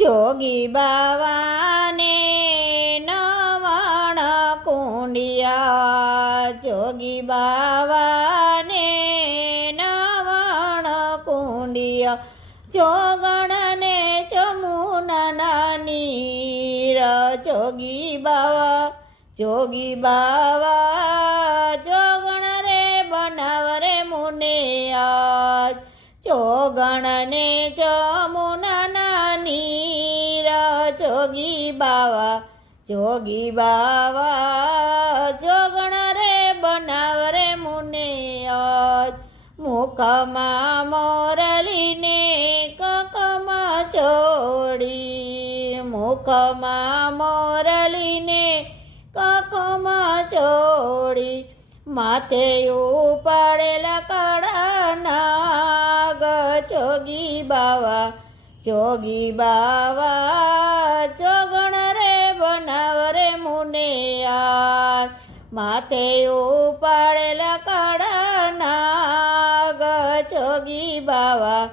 જોગી બાવાને નવણ કુંડિયા, જોગી બાવાને નવણ કુંડિયા, જોગણને જમુના નીર, જોગી બાવા જોગણ રે બનાવ રે મુને આજ, જોગણને જમુના નીર, જોગી બાવા જોગણ રે બનાવ રે મુને આજ, મુખમાં મોરલીને કકમાં ચોડી, મુખમાં મોરલીને કકમાં ચોડી, માથે ઉપાડેલા કાળા નાગ, જોગી બાવા જોગણ રે બનાવ રે મુને આજ, માથે ઉપાડેલા કાળા નાગ, જોગી બાવા